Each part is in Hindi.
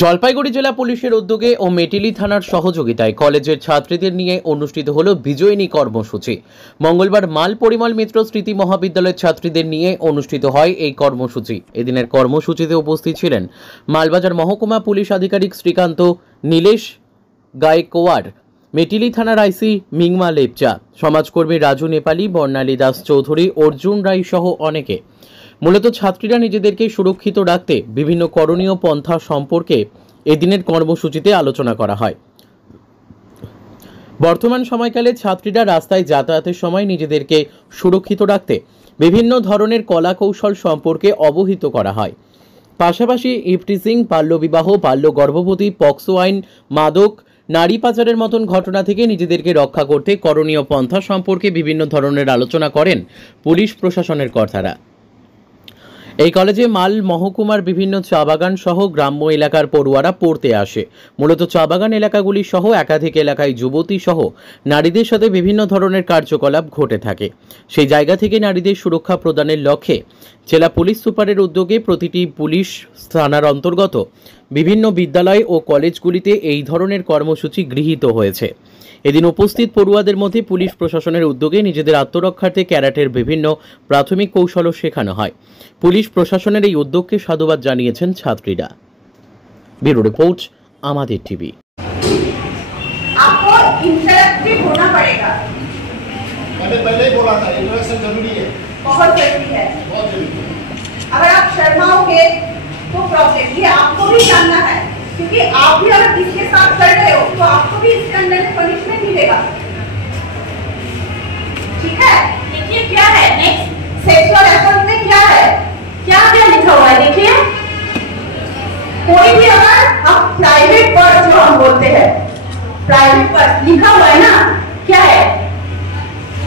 জলপাইগুড়ি জেলা পুলিশের উদ্যোগে ও মেটিলি থানার সহযোগিতায় কলেজের ছাত্রীদের নিয়ে অনুষ্ঠিত হল বিজয়িনী কর্মসূচি। মঙ্গলবার মাল পরিমল মিত্র স্মৃতি মহাবিদ্যালয়ের ছাত্রীদের নিয়ে অনুষ্ঠিত হয় এই কর্মসূচি। এদিনের কর্মসূচিতে উপস্থিত ছিলেন মালবাজার মহকুমা পুলিশ আধিকারিক শ্রীকান্ত নীলেশ গায়কোয়াড়, মেটিলি থানার আইসি মিংমা লেপচা, সমাজকর্মী রাজু নেপালি, বর্ণালী দাস চৌধুরী, অর্জুন রায় সহ অনেকে। মূলত ছাত্রীরা নিজেদেরকে সুরক্ষিত রাখতে বিভিন্ন করণীয় পন্থা সম্পর্কে এদিনের কর্মসূচিতে আলোচনা করা হয়। বর্তমান সময়কালে ছাত্রীরা রাস্তায় যাতায়াতের সময় নিজেদেরকে সুরক্ষিত রাখতে বিভিন্ন ধরনের কলা কৌশল সম্পর্কে অবহিত করা হয়। পাশাপাশি ইভটিজিং, বাল্যবিবাহ, বাল্য গর্ভবতী, পক্সো আইন, মাদক, নারী পাচারের মতন ঘটনা থেকে নিজেদেরকে রক্ষা করতে করণীয় পন্থা সম্পর্কে বিভিন্ন ধরনের আলোচনা করেন পুলিশ প্রশাসনের কর্তারা। এই কলেজে মাল মহকুমার বিভিন্ন চা বাগান সহ গ্রাম্য এলাকার পড়ুয়ারা পড়তে আসে। মূলত চা বাগান এলাকাগুলি সহ একাধিক এলাকায় যুবতী সহ নারীদের সাথে বিভিন্ন ধরনের কার্যকলাপ ঘটে থাকে। সেই জায়গা থেকে নারীদের সুরক্ষা প্রদানের লক্ষ্যে জেলা পুলিশ সুপারের উদ্যোগে প্রতিটি পুলিশ থানার অন্তর্গত বিভিন্ন বিদ্যালয় ও কলেজগুলিতে এই ধরনের কর্মসূচি গৃহীত হয়েছে। এদিন উপস্থিত পড়ুয়াদের মধ্যে পুলিশ প্রশাসনের উদ্যোগে নিজেদের আত্মরক্ষার্থে ক্যারাটের বিভিন্ন প্রাথমিক কৌশলও শেখানো হয়। পুলিশ প্রশাসনের এই উদ্যোগকে সাধুবাদ জানিয়েছেন ছাত্রীরা। ব্যুরো রিপোর্ট, আমাদের টিভি। आपको इंटरेक्टिव होना पड़ेगा। मैंने पहले ही बोला था इंटरेक्शन जरूरी है, बहुत जरूरी है। बहुत जरूरी है। अगर आप शर्माओगे तो प्रॉब्लम, ये आपको भी जानना है, क्योंकि आप भी अगर किसके साथ कर रहे हो तो आपको भी इसके अंदर में पनिशमेंट मिलेगा। ठीक है, देखिए क्या है नेक्स्ट सेक्सुअल असॉल्ट में क्या है, क्या क्या लिखा हुआ है। देखिए कोई भी अगर हम प्राइवेट पार्ट जो हम बोलते हैं, प्राइवेट पार्ट लिखा हुआ है ना, क्या है,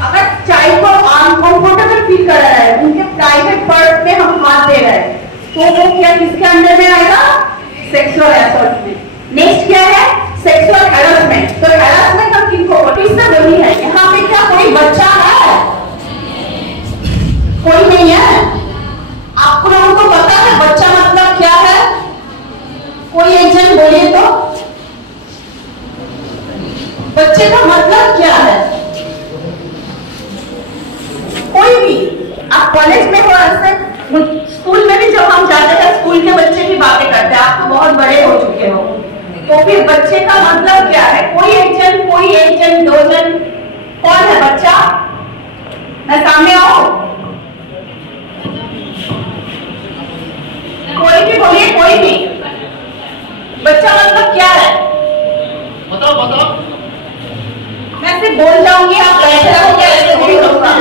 अगर चाइल्ड को अनकंफर्टेबल फील कर रहा है, उनके प्राइवेट पार्ट में हम हाथ दे रहे हैं, तो वो क्या किसके अंदर में आएगा, सेक्सुअल असॉल्ट में। नेक्स्ट क्या है, सेक्सुअल हैरेसमेंट। तो हैरेसमेंट हम किनको इससे बोली है, यहाँ पे क्या कोई बच्चा है, कोई नहीं है। आपको लोगों को पता है बच्चा मतलब क्या है, कोई एक जन बोलिए तो बच्चे का मतलब क्या है। कोई भी आप कॉलेज में हो, स्कूल में भी जब हम जाते हैं स्कूल के बच्चे की बातें करते हैं, आप तो बहुत बड़े हो चुके हो, तो फिर बच्चे का मतलब क्या है, कोई एक जन, दो जन, कौन है बच्चा, मैं सामने आओ, कोई भी बोलिए, कोई भी बच्चा मतलब क्या है, बताओ बताओ। मैं सिर्फ बोल जाऊंगी, आप बैठे रहोगे, ऐसे नहीं होगा।